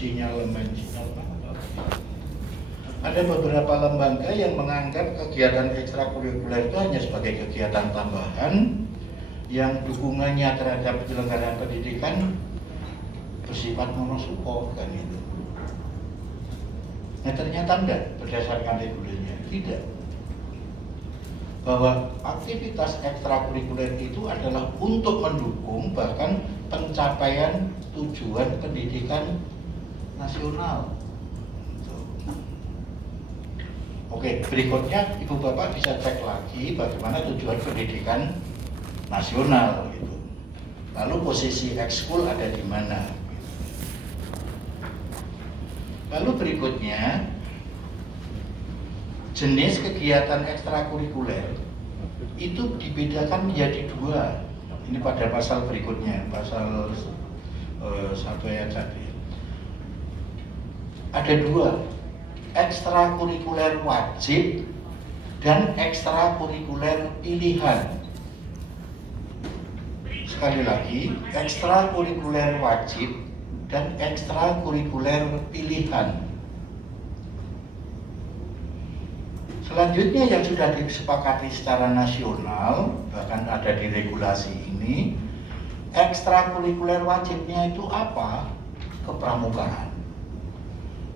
sinyal. Ada beberapa lembaga yang menganggap kegiatan ekstrakurikuler itu hanya sebagai kegiatan tambahan yang dukungannya terhadap penyelenggaraan pendidikan bersifat monosupo kan itu. Nah ternyata enggak, berdasarkan regulernya tidak. Bahwa aktivitas ekstrakurikuler itu adalah untuk mendukung bahkan pencapaian tujuan pendidikan nasional. Oke, berikutnya Ibu Bapak bisa cek lagi bagaimana tujuan pendidikan nasional gitu. Lalu posisi ekskul ada di mana? Lalu berikutnya jenis kegiatan ekstrakurikuler itu dibedakan menjadi dua. Ini pada pasal berikutnya, pasal 1 ayat 1. Ada dua, ekstrakurikuler wajib dan ekstrakurikuler pilihan. Sekali lagi, ekstrakurikuler wajib dan ekstrakurikuler pilihan. Selanjutnya yang sudah disepakati secara nasional, bahkan ada di regulasi ini, ekstrakurikuler wajibnya itu apa? Kepramukaan.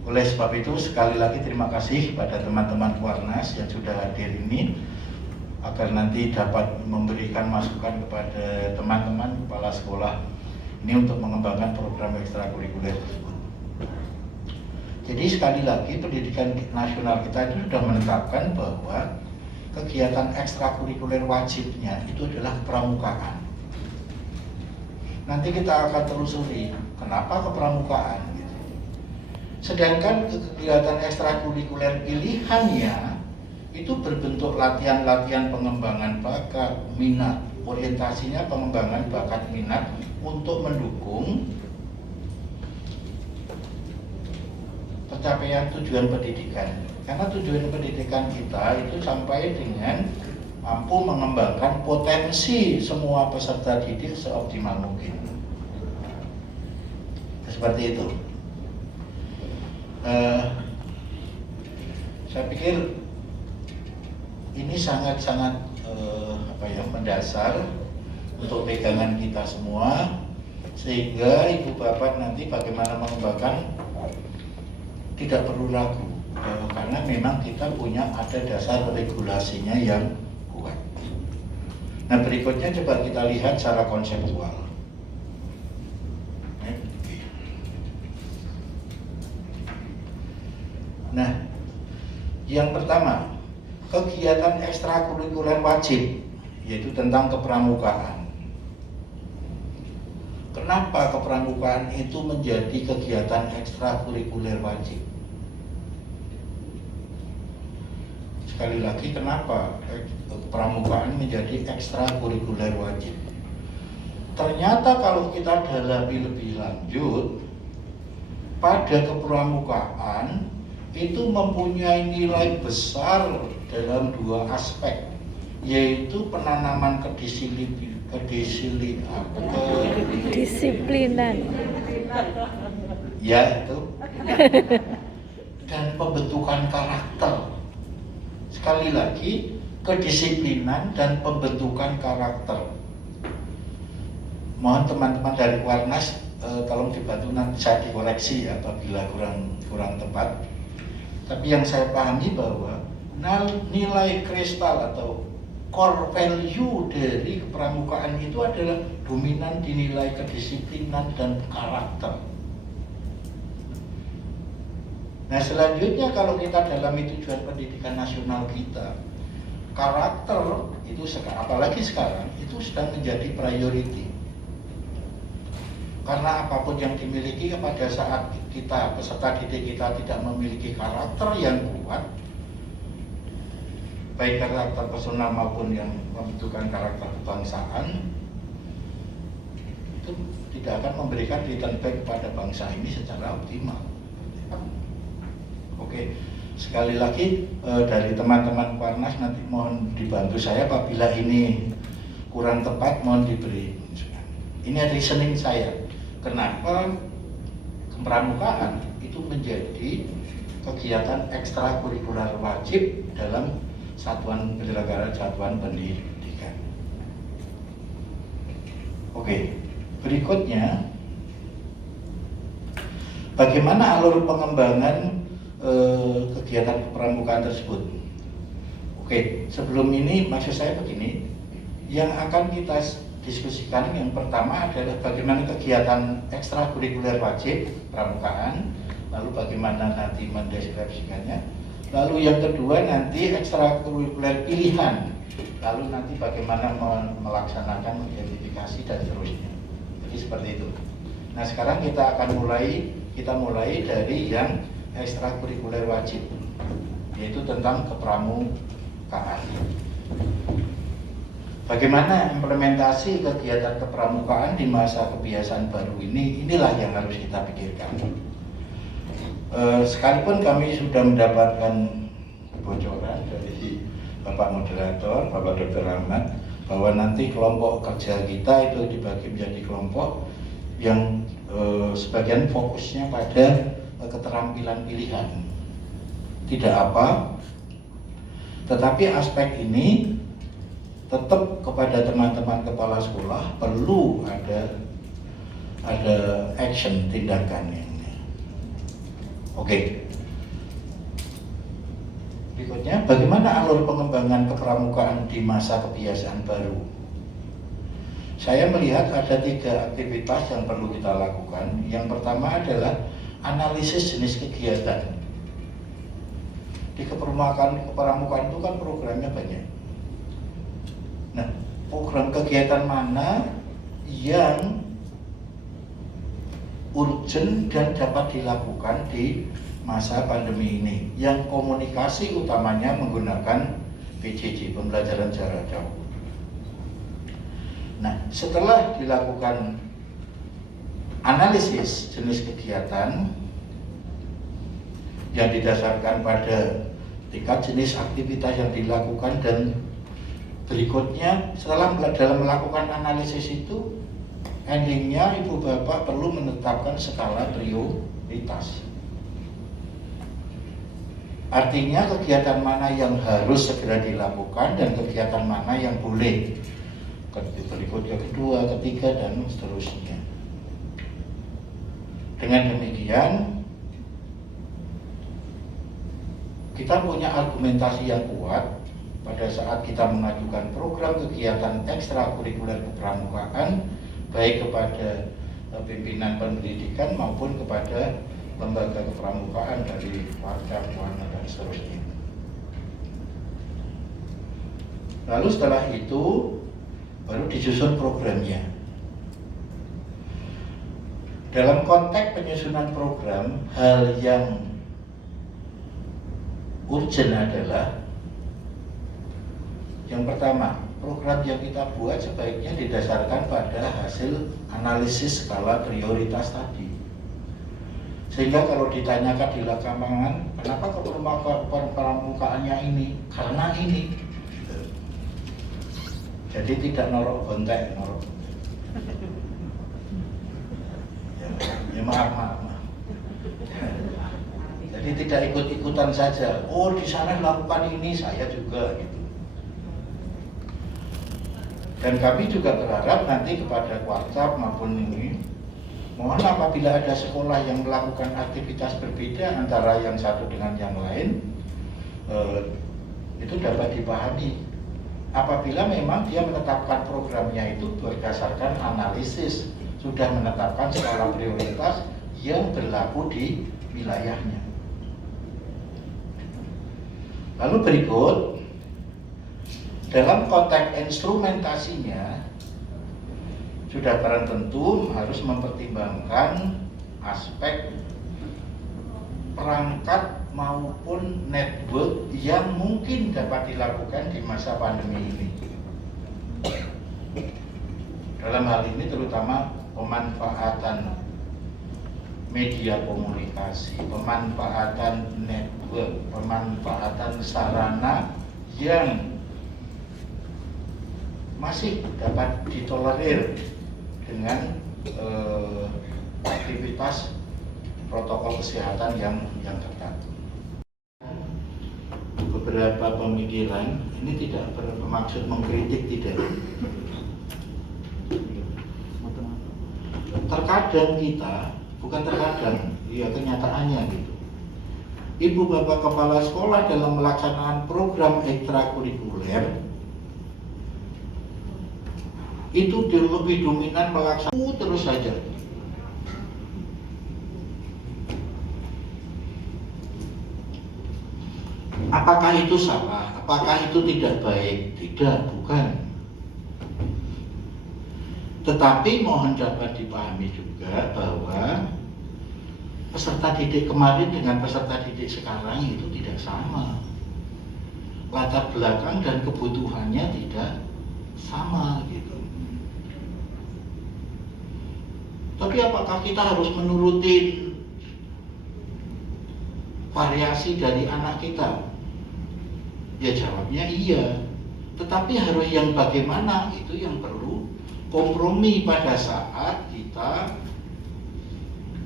Oleh sebab itu sekali lagi terima kasih pada teman-teman Kuarnas yang sudah hadir ini, agar nanti dapat memberikan masukan kepada teman-teman kepala sekolah ini untuk mengembangkan program ekstrakurikuler tersebut. Jadi sekali lagi pendidikan nasional kita itu sudah menetapkan bahwa kegiatan ekstrakurikuler wajibnya itu adalah kepramukaan. Nanti kita akan telusuri kenapa kepramukaan. Sedangkan kegiatan ekstrakurikuler pilihannya itu berbentuk latihan-latihan pengembangan bakat, minat, orientasinya pengembangan bakat minat untuk mendukung pencapaian tujuan pendidikan. Karena tujuan pendidikan kita itu sampai dengan mampu mengembangkan potensi semua peserta didik seoptimal mungkin. Seperti itu. Saya pikir ini sangat-sangat mendasar untuk pegangan kita semua, sehingga Ibu Bapak nanti bagaimana mengembangkan tidak perlu ragu, karena memang kita punya ada dasar regulasinya yang kuat. Nah berikutnya coba kita lihat secara konseptual. Nah, yang pertama, kegiatan ekstrakurikuler wajib, yaitu tentang kepramukaan. Kenapa kepramukaan itu menjadi kegiatan ekstrakurikuler wajib? Sekali lagi, kenapa kepramukaan menjadi ekstrakurikuler wajib? Ternyata kalau kita dalami lebih lanjut, pada kepramukaan itu mempunyai nilai besar dalam dua aspek, yaitu penanaman kedisiplinan. Ya itu. Dan pembentukan karakter. Sekali lagi, kedisiplinan dan pembentukan karakter. Mohon teman-teman dari Kuarnas tolong dibantu, nanti saya dikoreksi ya apabila kurang tepat. Tapi yang saya pahami bahwa nilai kristal atau core value dari kepramukaan itu adalah dominan di nilai kedisiplinan dan karakter. Nah selanjutnya kalau kita dalami tujuan pendidikan nasional kita, karakter itu apalagi sekarang itu sedang menjadi priority. Karena apapun yang dimiliki pada saat kita, peserta didik kita tidak memiliki karakter yang kuat, baik karakter personal maupun yang membentukkan karakter kebangsaan, itu tidak akan memberikan return back kepada bangsa ini secara optimal. Oke, sekali lagi dari teman-teman Kuarnas nanti mohon dibantu saya apabila ini kurang tepat mohon diberi. Ini reasoning saya. Kenapa kepramukaan itu menjadi kegiatan ekstrakurikuler wajib dalam satuan penyelenggara satuan pendidikan. Oke, berikutnya bagaimana alur pengembangan kegiatan kepramukaan tersebut? Oke, sebelum ini maksud saya begini, yang akan kita diskusikan yang pertama adalah bagaimana kegiatan ekstrakurikuler wajib pramukaan, lalu bagaimana nanti mendeskripsikannya, lalu yang kedua nanti ekstrakurikuler pilihan, lalu nanti bagaimana melaksanakan identifikasi dan seterusnya. Jadi seperti itu. Nah sekarang kita mulai dari yang ekstrakurikuler wajib, yaitu tentang kepramukaan. Bagaimana implementasi kegiatan kepramukaan di masa kebiasaan baru ini, inilah yang harus kita pikirkan. Sekalipun kami sudah mendapatkan bocoran dari Bapak Moderator, Bapak Dr. Ahmad, bahwa nanti kelompok kerja kita itu dibagi menjadi kelompok yang sebagian fokusnya pada keterampilan pilihan. Tidak apa, tetapi aspek ini tetap kepada teman-teman kepala sekolah perlu ada action, tindakan ini. Oke. Berikutnya, bagaimana alur pengembangan kepramukaan di masa kebiasaan baru? Saya melihat ada 3 aktivitas yang perlu kita lakukan. Yang pertama adalah analisis jenis kegiatan. Di kepramukaan itu kan programnya banyak. Nah, program kegiatan mana yang urgent dan dapat dilakukan di masa pandemi ini, yang komunikasi utamanya menggunakan PJJ, pembelajaran jarak jauh. Nah, setelah dilakukan analisis jenis kegiatan yang didasarkan pada tingkat jenis aktivitas yang dilakukan, dan berikutnya setelah dalam melakukan analisis itu, endingnya Ibu Bapak perlu menetapkan skala prioritas. Artinya kegiatan mana yang harus segera dilakukan dan kegiatan mana yang boleh, berikutnya kedua, ketiga, dan seterusnya. Dengan demikian kita punya argumentasi yang kuat pada saat kita mengajukan program kegiatan ekstrakurikuler kepramukaan, baik kepada pimpinan pendidikan maupun kepada lembaga kepramukaan dari warga, warga, dan seterusnya. Lalu setelah itu baru disusun programnya. Dalam konteks penyusunan program, hal yang urgent adalah yang pertama, program yang kita buat sebaiknya didasarkan pada hasil analisis skala prioritas tadi. Sehingga kalau ditanyakan di lapangan, kenapa kepramukaannya ini? Karena ini. Jadi tidak norok bontek, norok. Ya maaf. Jadi tidak ikut-ikutan saja. Oh di sana lakukan ini, saya juga gitu. Dan kami juga berharap nanti kepada WhatsApp maupun ini, mohon apabila ada sekolah yang melakukan aktivitas berbeda antara yang satu dengan yang lain, itu dapat dipahami. Apabila memang dia menetapkan programnya itu berdasarkan analisis, sudah menetapkan skala prioritas yang berlaku di wilayahnya. Lalu berikut, dalam konteks instrumentasinya, sudah barang tentu harus mempertimbangkan aspek perangkat maupun network yang mungkin dapat dilakukan di masa pandemi ini. Dalam hal ini terutama pemanfaatan media komunikasi, pemanfaatan network, pemanfaatan sarana yang masih dapat ditolerir dengan aktivitas protokol kesehatan yang ketat. Beberapa pemikiran ini tidak bermaksud mengkritik, tidak. Terkadang kita, bukan terkadang, ya kenyataannya gitu. Ibu bapak kepala sekolah dalam melaksanakan program ekstrakurikuler itu lebih dominan melaksanakan terus saja. Apakah itu salah? Apakah itu tidak baik? Tidak, bukan. Tetapi mohon dapat dipahami juga bahwa peserta didik kemarin dengan peserta didik sekarang itu tidak sama. Latar belakang dan kebutuhannya tidak sama gitu. Tapi apakah kita harus menurutin variasi dari anak kita? Ya jawabnya iya. Tetapi harus yang bagaimana itu yang perlu kompromi pada saat kita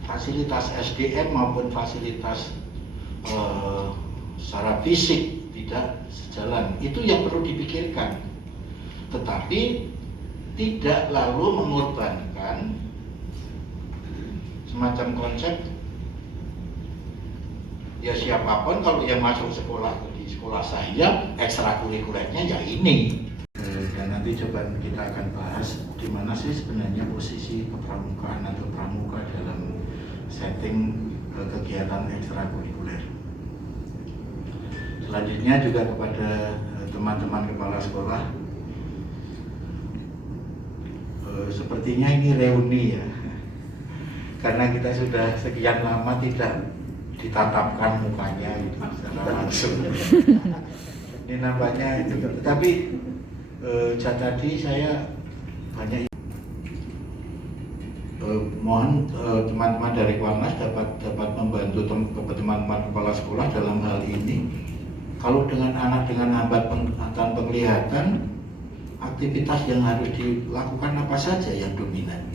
fasilitas SDM maupun fasilitas secara fisik tidak sejalan. Itu yang perlu dipikirkan. Tetapi tidak lalu mengorbankan semacam konsep ya siapapun kalau yang masuk sekolah di sekolah saya ekstrakurikulernya ya ini. Dan nanti coba kita akan bahas di mana sih sebenarnya posisi kepramukaan atau pramuka dalam setting kegiatan ekstrakurikuler. Selanjutnya juga kepada teman-teman kepala sekolah, sepertinya ini reuni ya, karena kita sudah sekian lama tidak ditatapkan mukanya gitu secara langsung. Ini nampaknya itu, tetapi tadi saya banyak mohon teman-teman dari Kuarnas dapat membantu teman-teman kepala sekolah dalam hal ini. Kalau dengan anak dengan hambatan penglihatan, aktivitas yang harus dilakukan apa saja yang dominan?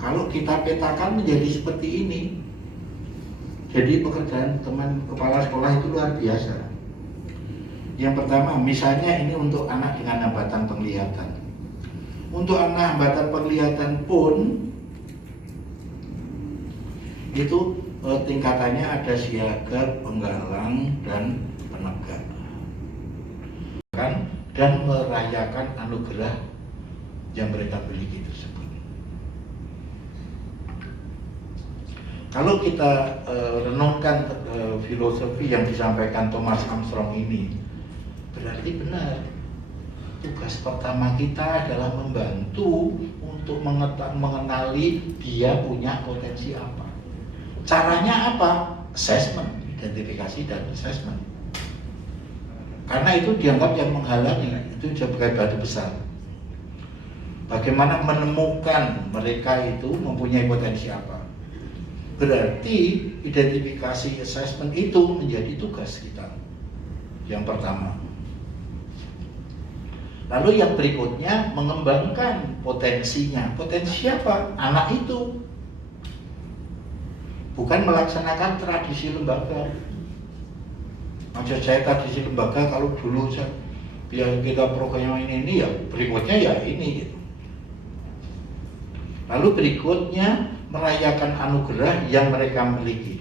Kalau kita petakan menjadi seperti ini, jadi pekerjaan teman kepala sekolah itu luar biasa. Yang pertama, misalnya ini untuk anak dengan hambatan penglihatan. Untuk anak hambatan penglihatan pun itu tingkatannya ada siaga, penggalang, dan penegak. Dan merayakan anugerah yang mereka miliki tersebut. Kalau kita renungkan filosofi yang disampaikan Thomas Armstrong ini, berarti benar. Tugas pertama kita adalah membantu untuk mengenali dia punya potensi apa. Caranya apa? Assessment, identifikasi dan assessment. Karena itu dianggap yang menghalangi, itu sebagai batu besar. Bagaimana menemukan mereka itu mempunyai potensi apa? Berarti identifikasi assessment itu menjadi tugas kita yang pertama. Lalu yang berikutnya mengembangkan potensinya. Potensi apa? Anak itu. Bukan melaksanakan tradisi lembaga. Maksud saya tradisi lembaga kalau dulu biar kita program ini ya berikutnya ya ini gitu. Lalu berikutnya merayakan anugerah yang mereka miliki.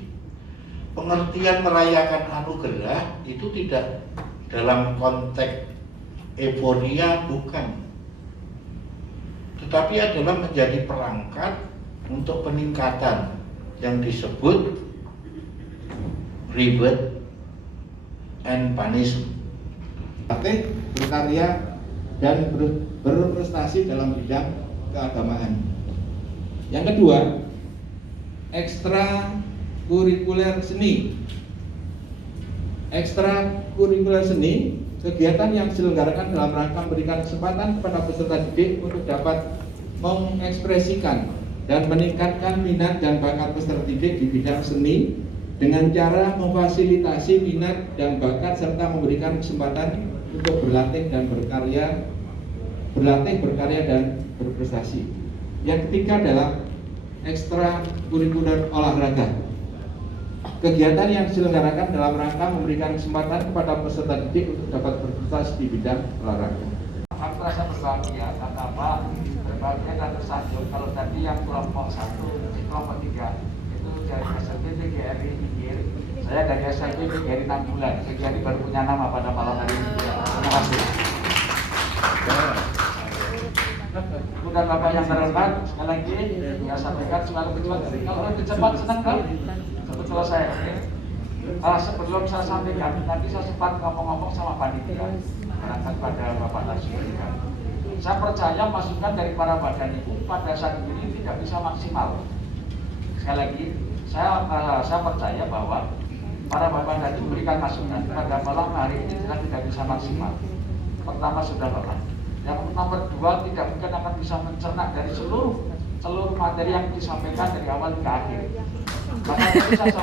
Pengertian merayakan anugerah itu tidak dalam konteks euforia, bukan. Tetapi adalah menjadi perangkat untuk peningkatan yang disebut reward and punishment. Berkarya dan berprestasi dalam bidang keagamaan. Yang kedua, ekstrakurikuler seni. Ekstrakurikuler seni, kegiatan yang diselenggarakan dalam rangka memberikan kesempatan kepada peserta didik untuk dapat mengekspresikan dan meningkatkan minat dan bakat peserta didik di bidang seni dengan cara memfasilitasi minat dan bakat serta memberikan kesempatan untuk berlatih berkarya dan berprestasi. Yang ketiga adalah ekstrakurikuler olahraga. Kegiatan yang diselenggarakan dalam rangka memberikan kesempatan kepada peserta didik untuk dapat berprestasi di bidang olahraga. Aku merasa berbahagia karena apa? Berbahagia dan tersanjung kalau tadi yang kelompok 1, kelompok 3 itu dari SLB PGRI Pinggir, saya dari SLB PGRI 6 bulan. PGRI baru punya nama pada malam hari ini. Terima kasih. Dan Bapak yang terhormat, sekali lagi saya sampaikan selalu berjuang. Kalau lebih cepat senang kan? Cepat selesai. Sebelum saya sampaikan, nanti saya sempat ngomong-ngomong sama panitia, berangkat pada Bapak Nasir. Saya percaya masukan dari para badan itu pada saat ini tidak bisa maksimal. Sekali lagi, saya percaya bahwa para bapak tadi memberikan masukan pada malam hari ini tidak bisa maksimal. Pertama sudah lelah. Yang nomor 2 tidak mungkin akan bisa mencerna dari seluruh materi yang disampaikan dari awal hingga akhir. Maka tadi saya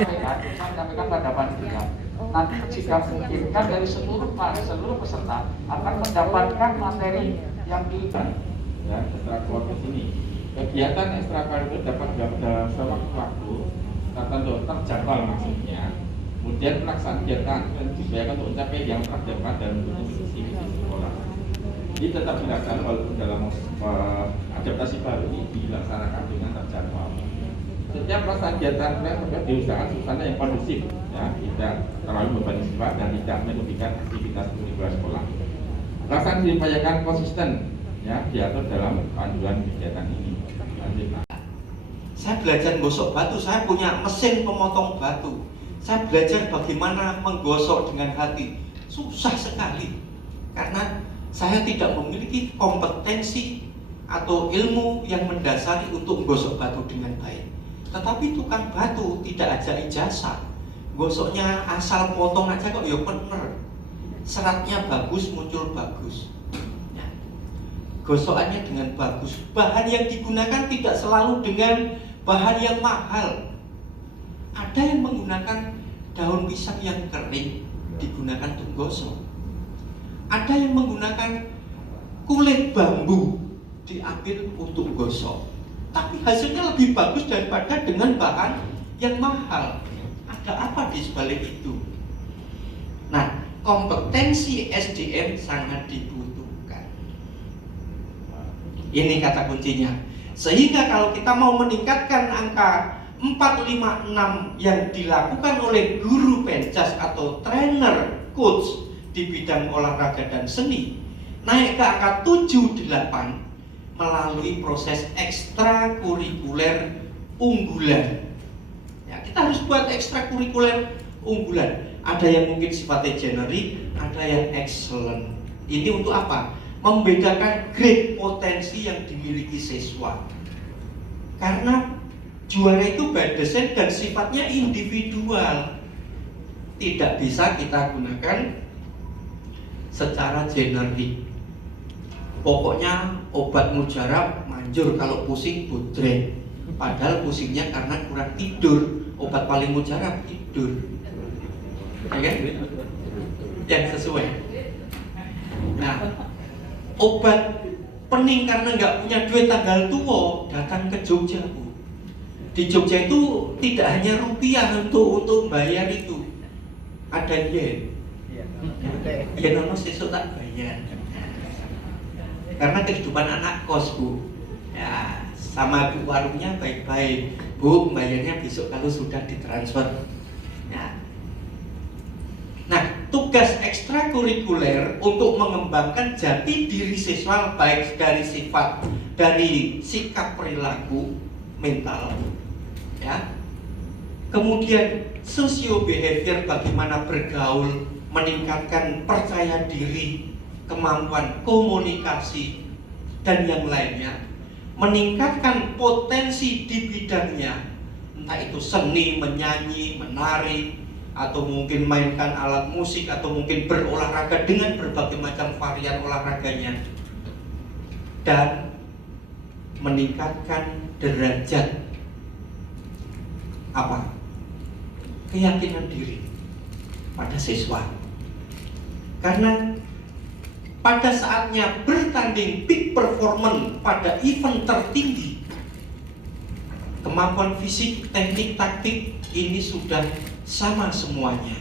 sampaikan pada panitia. Nanti jika memungkinkan dari seluruh peserta akan mendapatkan materi yang Ya, setelah keluar ke sini, kegiatan ekstrakurikuler dapat dilakukan dalam sewaktu-waktu tertentu terjadwal maksudnya. Kemudian pelaksanaan kegiatan dan dibayarkan untuk mencapai yang terdapat dalam bentuk visi sekolah. Ini tetap dilaksanakan walaupun dalam adaptasi baru ini dilaksanakan dengan terjadwal. Setiap pelaksanaan kegiatan diusahakan suasana yang kondusif, ya, tidak terlalu membebani siswa dan tidak merugikan aktivitas kurikuler sekolah. Pelaksanaan diupayakan konsisten, ya, diatur dalam panduan kegiatan ini. Lanjut, Pak. Saya belajar menggosok batu, saya punya mesin pemotong batu. Saya belajar bagaimana menggosok dengan hati. Susah sekali, karena saya tidak memiliki kompetensi atau ilmu yang mendasari untuk menggosok batu dengan baik. Tetapi tukang batu tidak ada ijazah, gosoknya asal potong aja kok ya bener. Seratnya bagus, muncul bagus. Ya. Gosokannya dengan bagus. Bahan yang digunakan tidak selalu dengan bahan yang mahal. Ada yang menggunakan daun pisang yang kering digunakan untuk gosok. Ada yang menggunakan kulit bambu diambil untuk gosok. Tapi hasilnya lebih bagus daripada dengan bahan yang mahal. Ada apa di sebalik itu? Nah, kompetensi SDM sangat dibutuhkan. Ini kata kuncinya. Sehingga kalau kita mau meningkatkan angka 456 yang dilakukan oleh guru penjas atau trainer coach di bidang olahraga dan seni, naik ke angka 78 melalui proses ekstrakurikuler unggulan. Ya, kita harus buat ekstrakurikuler unggulan. Ada yang mungkin sifatnya generik, ada yang excellent. Ini untuk apa? Membedakan grade potensi yang dimiliki siswa. Karena juara itu by design dan sifatnya individual. Tidak bisa kita gunakan secara generik. Pokoknya obat mujarab manjur kalau pusing budrek. Padahal pusingnya karena kurang tidur. Obat paling mujarab tidur. Ya kan? Yang sesuai. Nah, obat pening karena nggak punya duit tanggal tua datang ke Jogja, Bu. Di Jogja itu tidak hanya rupiah untuk bayar itu, ada yen. Ya nono sesuk tak bayar. Karena kehidupan anak kos, Bu. Ya, sama Bu warungnya baik-baik. Bu, bayarnya besok kalau sudah ditransfer. Ya. Nah, tugas ekstrakurikuler untuk mengembangkan jati diri siswa baik dari sifat, dari sikap perilaku, mental, ya. Kemudian sosio behavior, bagaimana bergaul, meningkatkan percaya diri, kemampuan komunikasi dan yang lainnya, meningkatkan potensi di bidangnya, entah itu seni, menyanyi, menari, atau mungkin mainkan alat musik, atau mungkin berolahraga dengan berbagai macam varian olahraganya, dan meningkatkan derajat apa? Keyakinan diri pada siswa. Karena pada saatnya bertanding peak performance pada event tertinggi, kemampuan fisik, teknik, taktik ini sudah sama semuanya.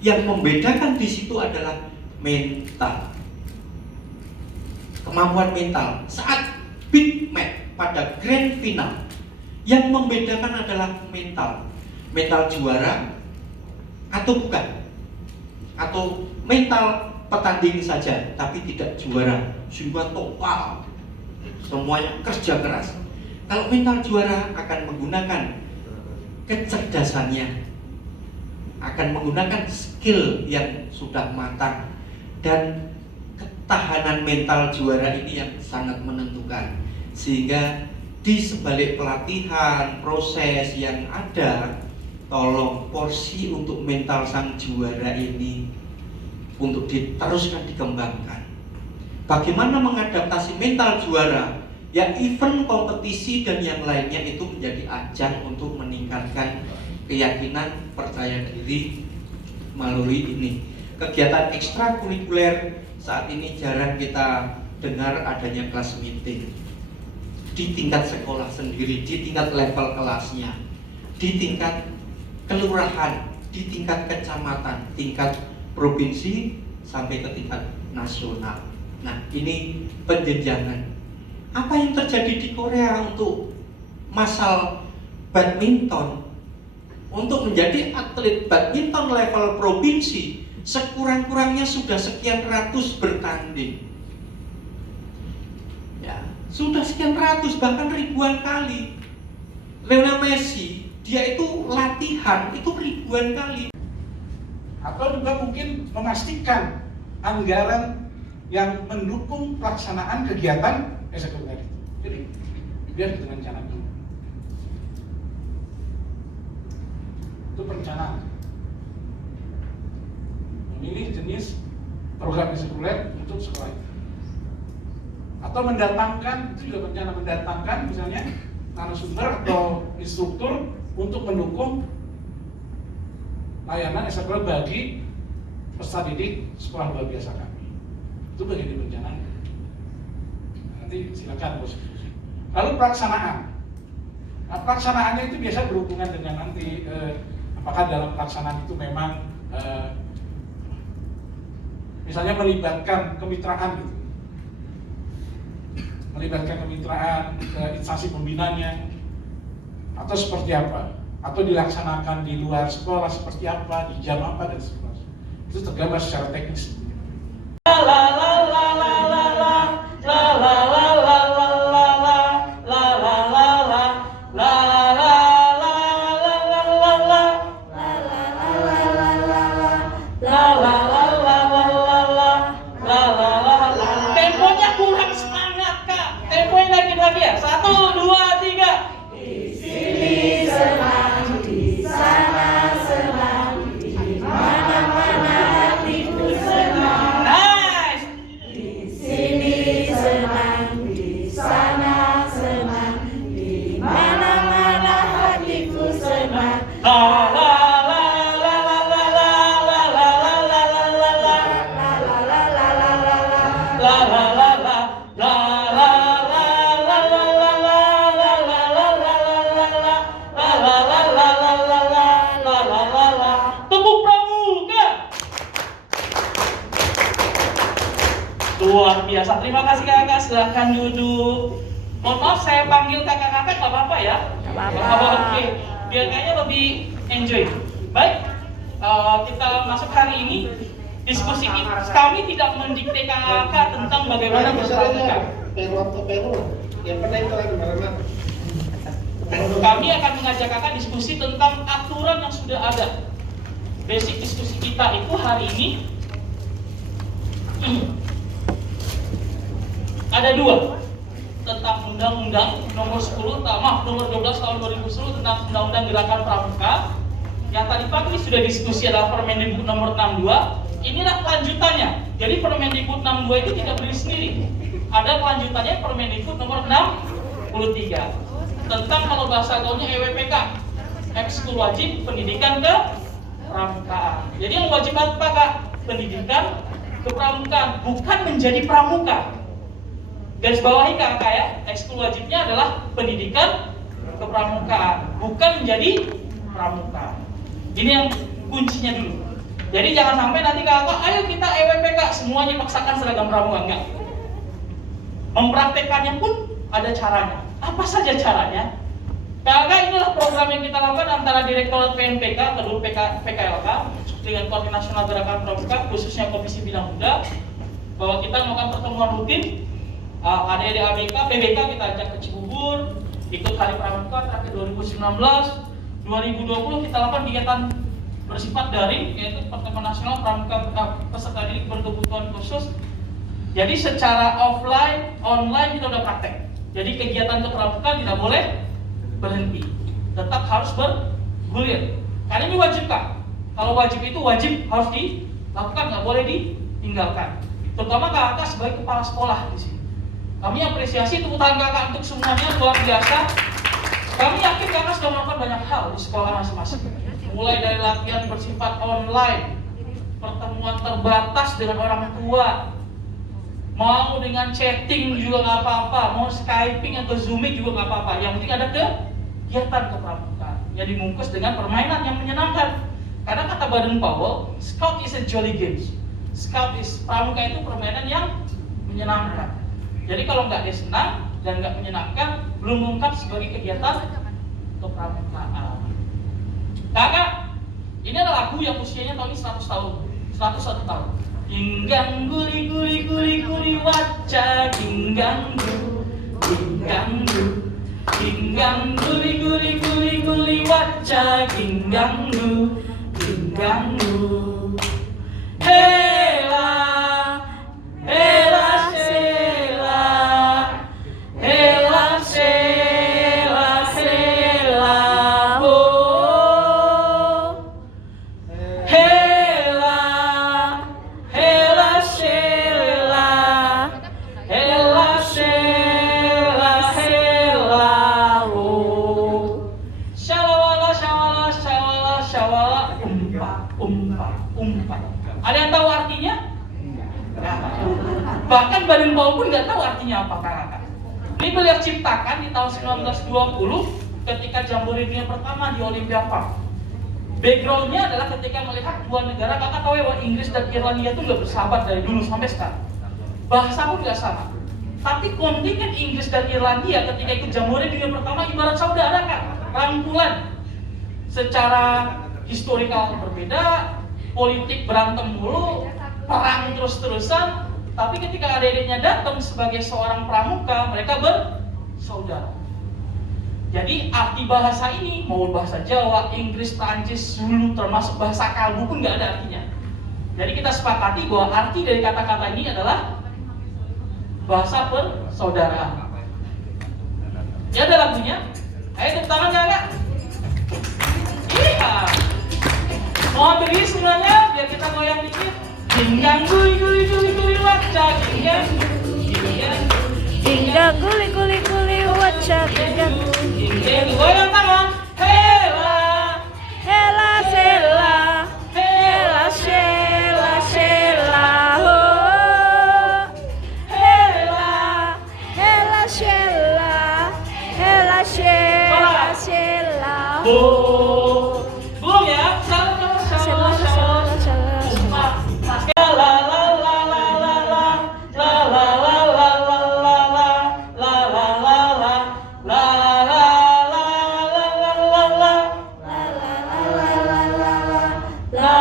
Yang membedakan di situ adalah mental. Kemampuan mental saat big match pada grand final, yang membedakan adalah mental. Mental juara atau bukan, atau mental petanding saja tapi tidak juara, jiwa total, semuanya kerja keras. Kalau mental juara akan menggunakan kecerdasannya, akan menggunakan skill yang sudah matang, dan ketahanan mental juara ini yang sangat menentukan. Sehingga di sebalik pelatihan, proses yang ada, tolong porsi untuk mental sang juara ini untuk diteruskan dikembangkan. Bagaimana mengadaptasi mental juara? Ya, event, kompetisi dan yang lainnya itu menjadi ajang untuk meningkatkan keyakinan, percaya diri melalui ini. Kegiatan ekstrakurikuler saat ini jarang kita dengar adanya kelas meeting di tingkat sekolah sendiri, di tingkat level kelasnya, di tingkat kelurahan, di tingkat kecamatan, tingkat provinsi sampai ke tingkat nasional. Nah, ini penjenjangan. Apa yang terjadi di Korea untuk masal badminton? Untuk menjadi atlet badminton level provinsi, sekurang-kurangnya sudah sekian ratus bertanding. Ya, sudah sekian ratus, bahkan ribuan kali. Lionel Messi, dia itu latihan itu ribuan kali. Atau juga mungkin memastikan anggaran yang mendukung pelaksanaan kegiatan eksekutif. Jadi biar direncanakan dulu. Itu perencanaan. Memilih jenis program eksekutif untuk sekolah. Atau mendatangkan, itu juga rencana mendatangkan misalnya narasumber atau instruktur untuk mendukung layanan eksekutif bagi peserta didik sekolah luar biasa kami. Itu bagian dari perencanaan. Nanti silakan bos. Lalu pelaksanaan. Nah, pelaksanaannya itu biasa berhubungan dengan nanti apakah dalam pelaksanaan itu memang misalnya melibatkan kemitraan gitu. Melibatkan kemitraan ke instansi pembinanya atau seperti apa, atau dilaksanakan di luar sekolah seperti apa, di jam apa dan sebagainya. Itu tergambar secara teknis. Temponya kurang semangat, Kak. Temponya naik lagi ya. 1, 2, 3. Di sini senang, di sana senang, di mana-mana hatiku senang. Nice. Di sini senang, di sana senang, di mana-mana hatiku senang. La la la la la la la la la la la la la la. La la la la la la. La la la la la la la la la la la la la la la la. Tepuk pramuka. Luar biasa. Terima kasih kakak. Silahkan duduk. Mohon maaf saya panggil kakak-kakak nggak apa-apa ya? Nggak apa-apa. Oke. Biar kayaknya lebih enjoy. Baik. Kita masuk hari ini. Diskusi kami tidak mendikte kakak tentang bagaimana berpramuka. Kami akan mengajak kakak diskusi tentang aturan yang sudah ada. Basic diskusi kita itu hari ini ada 2 tentang Undang-Undang nomor 10 nomor 12 tahun 2010 tentang Undang-Undang Gerakan Pramuka. Yang tadi pagi sudah diskusi adalah Permendikbud nomor 62. Inilah kelanjutannya. Jadi Permendikbud 62 itu tidak berdiri sendiri. Ada kelanjutannya Permendikbud nomor 63 tentang kalau bahasa gaulnya EWPK, ekskul wajib pendidikan ke pramukaan. Jadi yang wajib apa Kak? Pendidikan kepramukaan, bukan menjadi pramuka. Garis bawahi kakak ya, ekskul wajibnya adalah pendidikan kepramukaan, bukan menjadi pramuka. Ini yang kuncinya dulu. Jadi jangan sampai nanti kakak, ayo kita EWPK semuanya paksakan seragam pramuka, enggak. Mempraktekannya pun ada caranya. Apa saja caranya? Kakak, inilah program yang kita lakukan antara Direktorat PNPK atau dulu PKLK dengan Koordinasi Nasional Gerakan Pramuka, khususnya Komisi Bina Muda, bahwa kita melakukan pertemuan rutin. Adik-adik ABK, PBK kita ajak ke Cibubur, ikut Hari Pramuka terakhir 2019, 2020 kita lakukan kegiatan bersifat daring, yaitu Pertemuan Nasional Pramuka Peserta Didik Berkebutuhan Khusus. Jadi secara offline, online kita udah praktek. Jadi kegiatan kepramukaan tidak boleh berhenti, tetap harus bergulir. Karena ini wajib Kak. Kalau wajib itu wajib harus dilakukan, nggak boleh ditinggalkan. Terutama kakak sebagai kepala sekolah di sini. Kami apresiasi tepuk tangan kakak untuk semuanya, luar biasa. Kami yakin kakak sudah melakukan banyak hal di sekolah masing-masing. Mulai dari latihan bersifat online, pertemuan terbatas dengan orang tua, mau dengan chatting juga nggak apa-apa, mau skyping atau zooming juga nggak apa-apa. Yang penting ada kegiatan kepramukaan yang dibungkus dengan permainan yang menyenangkan. Karena kata Baden Powell, Scout is a jolly games. Scout is pramuka itu permainan yang menyenangkan. Jadi kalau nggak senang dan nggak menyenangkan, belum lengkap sebagai kegiatan kepramukaan. Kakak, ini adalah lagu yang usianya tahun ini 100 tahun, 101 tahun. Ginggang guli guli guli guli wajah ginggang ginggang ginggang guli guli guli guli wajah ginggang ginggang hela hela sela hela sela sela ho hela hela sela hela sela sela ho syawala syawala syawala syawala umpat. Ada yang tahu artinya? Bahkan Baden Powell pun nggak tahu artinya apa kakak. Ini beliau ciptakan di tahun 1920 ketika Jambore Dunia pertama di Olympia Park. Backgroundnya adalah ketika melihat dua negara, kakak tahu ya bahwa Inggris dan Irlandia itu nggak bersahabat dari dulu sampai sekarang. Bahasa pun nggak sama. Tapi kontingen Inggris dan Irlandia ketika ikut Jambore Dunia pertama ibarat saudara kan, rangkulan. Secara historikal berbeda, politik berantem mulu, perang terus-terusan. Tapi ketika adik-adiknya datang sebagai seorang pramuka, mereka bersaudara. Jadi arti bahasa ini, mau bahasa Jawa, Inggris, Prancis, Zulu, termasuk bahasa kalbu pun nggak ada artinya. Jadi kita sepakati bahwa arti dari kata-kata ini adalah bahasa bersaudara. Ya ada lagunya. Ayo tepuk tangan ya kak. Iya. Mohon berdiri semuanya biar kita goyang dikit. Ginggang guli guli guli guli wajah ginggang ginggang Ginggang guli guli guli wajah ginggang ginggang goyang tangan. Hela hela sela hela sela sela ho hela hela sela hela sela sela ho belum ya. Salah umpat. La la la la la la la la la la la la la la la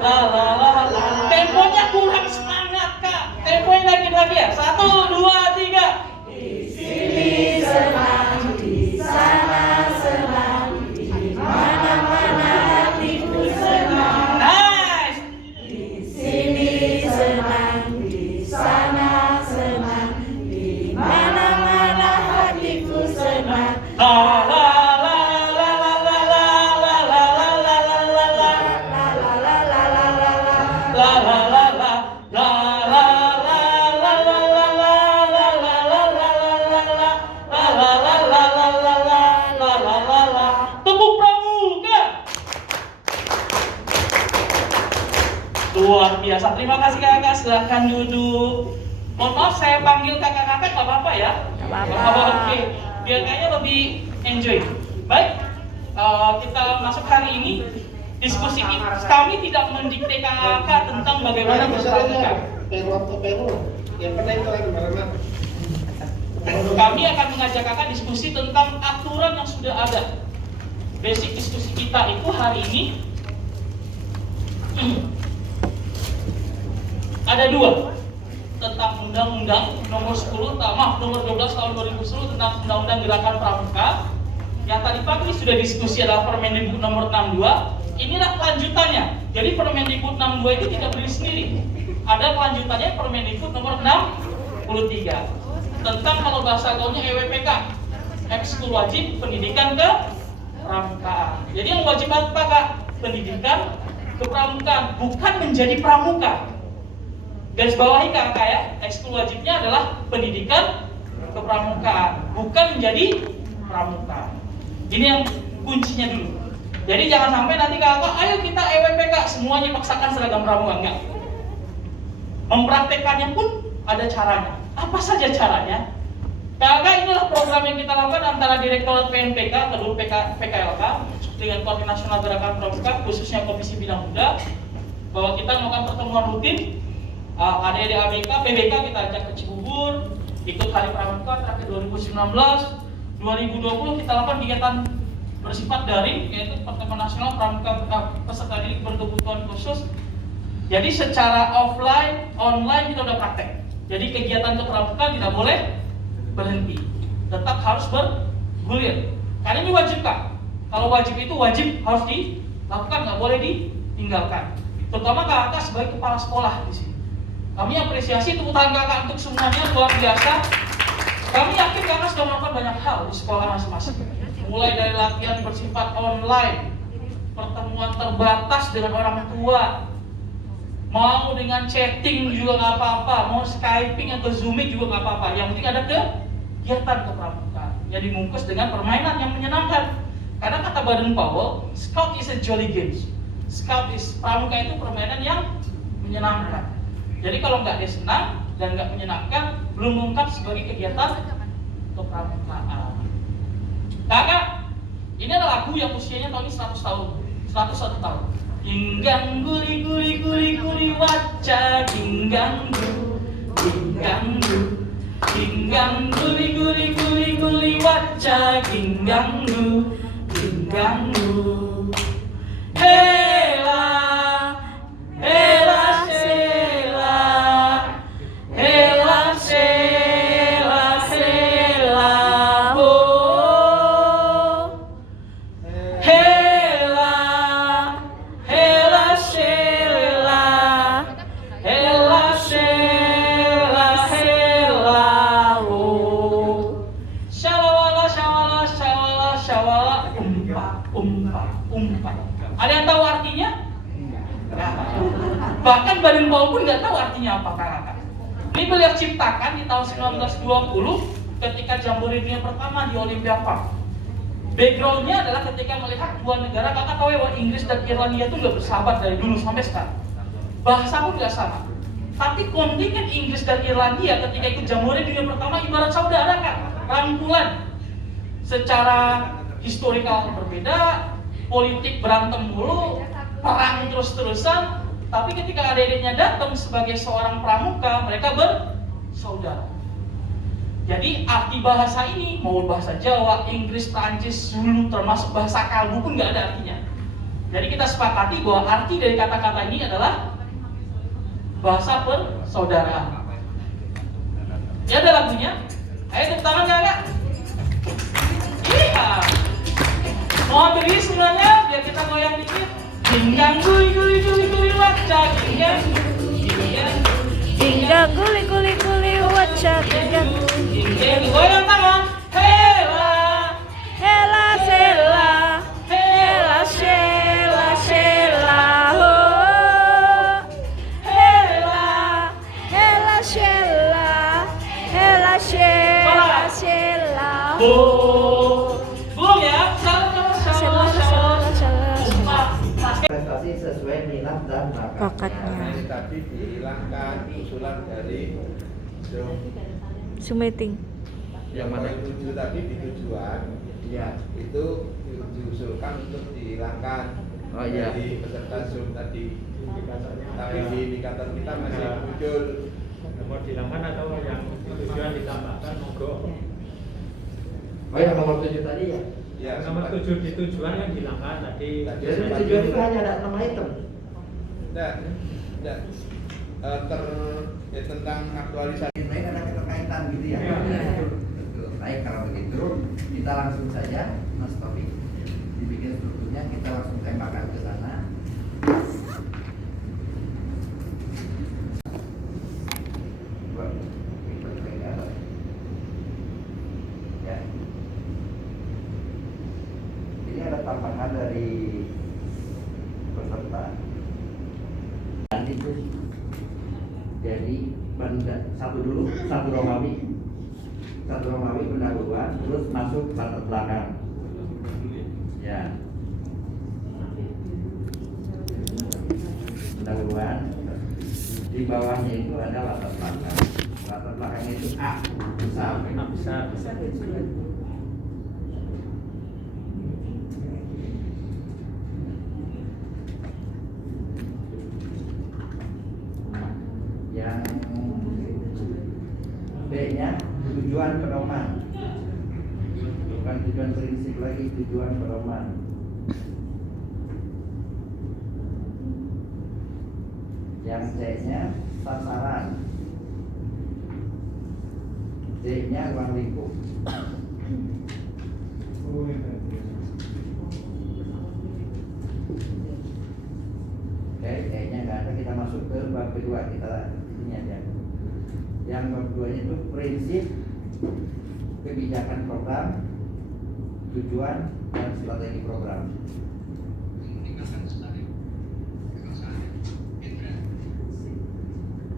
la la la la temponya kurang semangat kak. Temponya naikin lagi ya. 1, 2, 3. Di sini senang, di sana senang, di mana-mana hatiku senang. Nice. Di sini senang, di sana senang, di mana-mana hatiku senang. La la la la la la la la la la la la la la. La la la la la la la. La la la la la la la la la la la la la la la la. Tepuk pramuka. Luar biasa. Terima kasih kakak. Silahkan duduk. Mohon maaf saya panggil kakak-kakak nggak apa-apa ya? Nggak apa-apa. Oke. biar kayaknya lebih enjoy. Baik, kita masuk hari ini. Diskusi kami tidak mendikte kakak tentang bagaimana berpramuka. Kami akan mengajak kakak diskusi tentang aturan yang sudah ada. Basic diskusi kita itu hari ini ada dua, tentang Undang-Undang nomor 12 tahun 2010 tentang Undang-Undang Gerakan Pramuka. Yang tadi pagi sudah diskusi adalah Permendikbud nomor 62. Inilah kelanjutannya. Jadi Permendikbud 62 itu tidak berdiri sendiri. Ada kelanjutannya Permendikbud nomor 63 tentang kalau bahasa gaulnya EWPK, ekskul wajib pendidikan ke pramukaan. Jadi yang wajib apa Kak? Pendidikan kepramukaan, bukan menjadi pramuka. Garis bawahi Kak ya, ekskul wajibnya adalah pendidikan kepramukaan, bukan menjadi pramuka. Ini yang kuncinya dulu. Jadi jangan sampai nanti kakak, ayo kita EWPK semuanya paksakan seragam pramuka, enggak. Mempraktekannya pun ada caranya. Apa saja caranya? Kakak, inilah program yang kita lakukan antara Direktorat PNPK, kedua PKLK dengan Koordinasi Nasional Gerakan Pramuka, khususnya Komisi Bidang Muda, bahwa kita melakukan pertemuan rutin. Adik-adik ABK, PBK kita ajak ke Cibubur, ikut Hari Pramuka terakhir 2019, 2020 kita lakukan kegiatan bersifat daring, yaitu pertemuan nasional pramuka peserta didik berkebutuhan khusus. Jadi secara offline, online kita udah praktek. Jadi kegiatan kepramukaan tidak boleh berhenti, tetap harus bergulir. Karena ini wajib Kak. Kalau wajib itu wajib harus dilakukan, nggak boleh ditinggalkan. Terutama kakak sebagai kepala sekolah di sini. Kami apresiasi tepuk tangan kakak untuk semuanya, luar biasa. Kami yakin kakak sudah melakukan banyak hal di sekolah masing-masing. Mulai dari latihan bersifat online, pertemuan terbatas dengan orang tua, mau dengan chatting juga nggak apa-apa, mau skyping atau zooming juga nggak apa-apa. Yang penting ada kegiatan kepramukaan yang dimungkus dengan permainan yang menyenangkan. Karena kata Baden Powell, Scout is a jolly games. Scout is pramuka itu permainan yang menyenangkan. Jadi kalau nggak dia senang dan nggak menyenangkan, belum lengkap sebagai kegiatan kepramukaan. Kakak, ini adalah lagu yang usianya tahun ini 100 tahun, 101 tahun. Ginggang guli guli guli guli wajah ginggang ginggang ginggang guli guli guli guli wajah ginggang ginggang hela hela sela hela sela sela ho hela hela sela hela sela hela ho syawala syawala syawala syawala umpa. Ada yang tahu artinya? Bahkan Baden Powell pun nggak tahu artinya apa kakak. Ini beliau ciptakan di tahun 1920 ketika Jambore Dunia pertama di Olympia Park. Backgroundnya adalah ketika melihat dua negara, kakak tahu ya bahwa Inggris dan Irlandia itu nggak bersahabat dari dulu sampai sekarang. Bahasa pun nggak sama. Tapi kontingen Inggris dan Irlandia ketika ikut Jambore Dunia pertama ibarat saudara kan, rangkulan. Secara historikal berbeda, politik berantem mulu, perang terus-terusan. Tapi ketika adik-adiknya datang sebagai seorang pramuka, mereka bersaudara. Jadi arti bahasa ini, mau bahasa Jawa, Inggris, Prancis, Zulu, termasuk bahasa kalbu pun nggak ada artinya. Jadi kita sepakati bahwa arti dari kata-kata ini adalah bahasa bersaudara. Ya ada lagunya. Ayo tepuk tangan kakak. Iya. Mohon berdiri semuanya biar kita goyang dikit. Ginggang guli guli guli guli wajah ginggang ginggang Ginggang guli guli guli wajah ginggang ginggang goyang tangan. Hela hela sela hela sela sela ho hela hela sela hela sela sela ho. Belum ya? Salah. Prestasi sesuai minat dan bakat. Bakatnya Ini tadi dihilangkan usulan dari Sumeting Yang mana 7 tadi di tujuan, Iya. itu diusulkan untuk dihilangkan Oh, iya. dari peserta Zoom tadi. Tapi di indikator kita masih muncul. Nomor dihilangkan atau yang tujuan ditambahkan monggo. Oh yang nomor 7 tadi ya? Ya, Nomor 7 di tujuan yang dihilangkan tadi. Tadi Jadi tujuan itu hanya ada 6 item. Enggak. Tentang aktualisasi. Baik ada keterkaitan gitu ya? Iya. Betul. Baik kalau begitu kita langsung saja Mas Taufik dibikin strukturnya, kita langsung tembakan ke sana. Ya. Ini ada tambahan dari peserta. Dan itu jadi satu Romawi pendahuluan, terus masuk latar belakang. Ya. Pendahuluan. Di bawahnya itu ada latar belakang. Latar belakangnya itu A besar. Besar. Yang B-nya tujuan pedoman. Bukan tujuan prinsip lagi, tujuan pedoman. Yang C-nya sasaran. D-nya ruang lingkup. Oke, E-nya nggak ada, kita masuk ke bab kedua, kita ini aja. Yang bab keduanya itu prinsip, kebijakan program, tujuan, dan strategi program.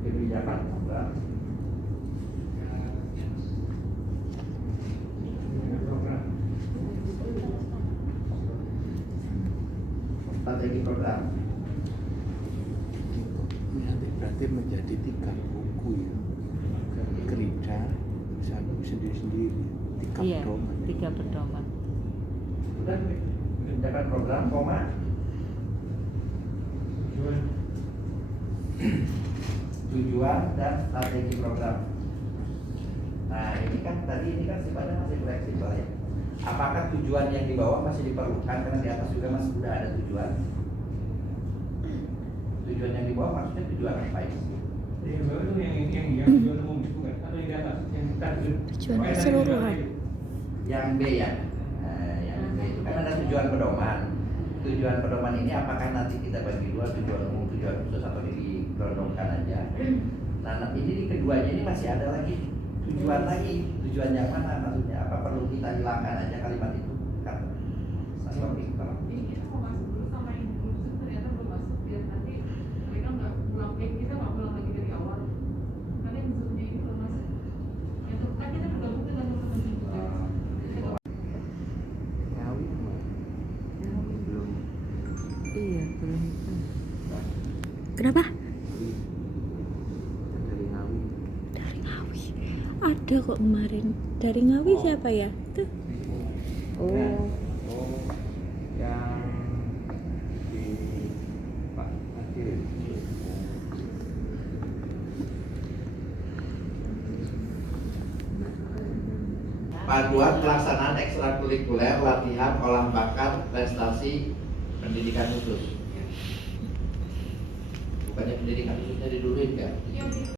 Kebijakan program, strategi program. Nanti berarti menjadi 3 buku ya. Gerida, misalnya sendiri-sendiri, 3 Iya, pedoman. 3 pedoman. Sudah, kebijakan program, koma, tujuan dan strategi program. Nah ini kan sifatnya masih fleksibel ya. Apakah tujuan yang di bawah masih diperlukan karena di atas juga masih sudah ada tujuan? Tujuan yang di bawah maksudnya tujuan apa itu? Yang bawah itu yang tujuan umum itu kan? Atau yang di atas yang target? Tujuan keseluruhan. Yang B ya. Yang B itu kan ada tujuan pedoman. Tujuan pedoman ini apakah nanti kita bagi dua, tujuan umum, tujuan khusus, atau digelondongkan aja? Nah ini di keduanya ini masih ada lagi tujuan lagi. Tujuan yang mana maksudnya? Apa perlu kita hilangkan aja kalimat itu? Kan? Ini kita mau masuk dulu sama yang khusus ternyata belum masuk biar nanti mereka nggak pulang, kita nggak pulang lagi dari awal. Karena yang khususnya ini belum masuk. Yang kan kita bergabung dengan teman-teman juga. Ngawi belum. Iya, belum. Kenapa? Dari Ngawi. Dari Ngawi. Ada kok kemarin. Dari Ngawi siapa ya? Tuh. Oh. Yang di Pak Adil. Panduan pelaksanaan ekstrakurikuler, latihan, olah bakat, prestasi, pendidikan khusus. Bukannya pendidikan khususnya diduluin kan?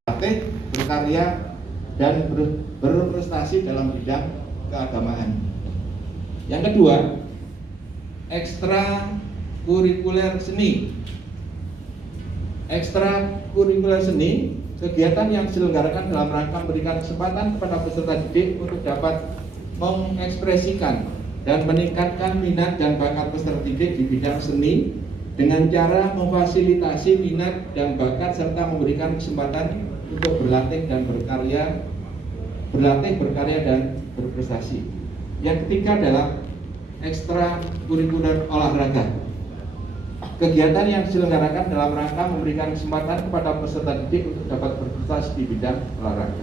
Aktif, berkarya, dan berprestasi dalam bidang keagamaan. Yang kedua, ekstrakurikuler seni. Ekstrakurikuler seni, kegiatan yang diselenggarakan dalam rangka memberikan kesempatan kepada peserta didik untuk dapat mengekspresikan dan meningkatkan minat dan bakat peserta didik di bidang seni dengan cara memfasilitasi minat dan bakat serta memberikan kesempatan untuk berlatih, berkarya dan berprestasi. Yang ketiga adalah ekstrakurikuler olahraga. Kegiatan yang diselenggarakan dalam rangka memberikan kesempatan kepada peserta didik untuk dapat berprestasi di bidang olahraga.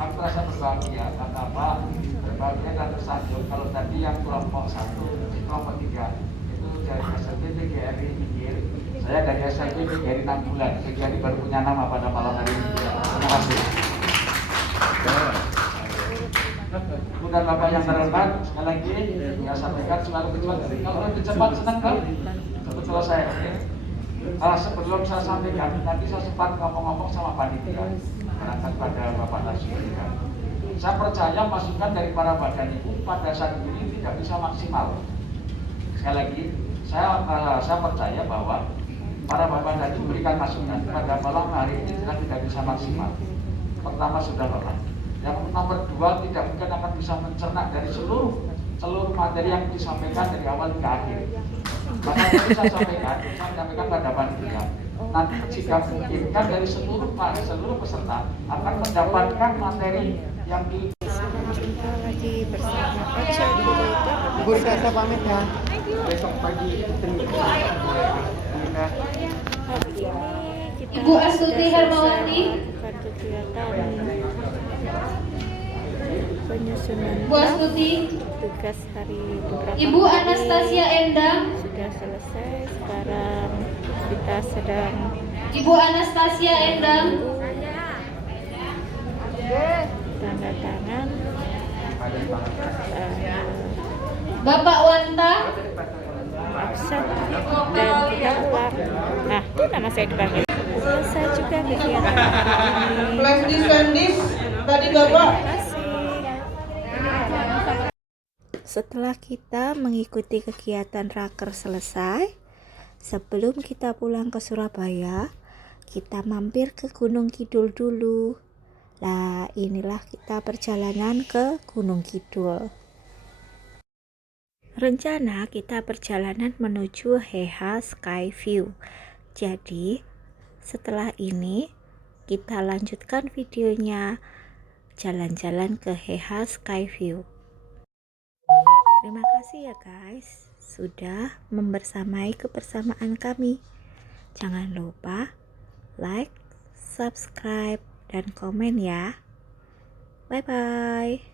Aku rasa berbahagia karena apa? bagian dan tersanjung. Kalau tadi yang kelompok 1, kelompok 3 itu dari SLB PGRI Minggir, saya dari SLB PGRI 6 bulan. PGRI baru punya nama pada malam hari ini. Terima kasih. Kemudian Bapak yang terhormat, sekali lagi saya sampaikan kalau lebih cepat senang kan? Cepat selesai. Sebelum saya sampaikan, nanti saya sempat ngomong-ngomong sama panitia berangkat pada Bapak Nasir. Saya percaya masukan dari para badan itu pada saat ini tidak bisa maksimal. Sekali lagi, saya percaya bahwa para bapak tadi memberikan masukan pada malam hari ini tidak bisa maksimal. Pertama sudah lelah. Yang nomor 2 tidak mungkin akan bisa mencerna dari seluruh materi yang disampaikan dari awal hingga akhir. Maka itu saya sampaikan pada panitia. Nanti jika memungkinkan dari seluruh peserta akan mendapatkan materi yang di. Jumpa lagi bersama Ocha Curator. Bu Rikasa pamit ya. Besok pagi ketemu. Hari ini kita Ibu Astuti Hermawati. melakukan kegiatan penyusunan Bu Astuti. tugas hari beberapa Ibu hari Anastasia Endang. sudah selesai. Sekarang kita sedang Ibu Anastasia Endang. tanda tangan Bapak Wanta. absen dan kita ulang. Nah, itu nama saya dipanggil. Selesai juga kegiatan hari ini. Flash disk tadi Bapak. Terima kasih. Setelah kita mengikuti kegiatan raker selesai, sebelum kita pulang ke Surabaya, kita mampir ke Gunung Kidul dulu. Nah, inilah kita perjalanan ke Gunung Kidul. Rencana kita perjalanan menuju Heha Skyview. Jadi, setelah ini kita lanjutkan videonya jalan-jalan ke Heha Skyview. Terima kasih ya guys, sudah membersamai kebersamaan kami. Jangan lupa like, subscribe, dan komen ya. Bye bye.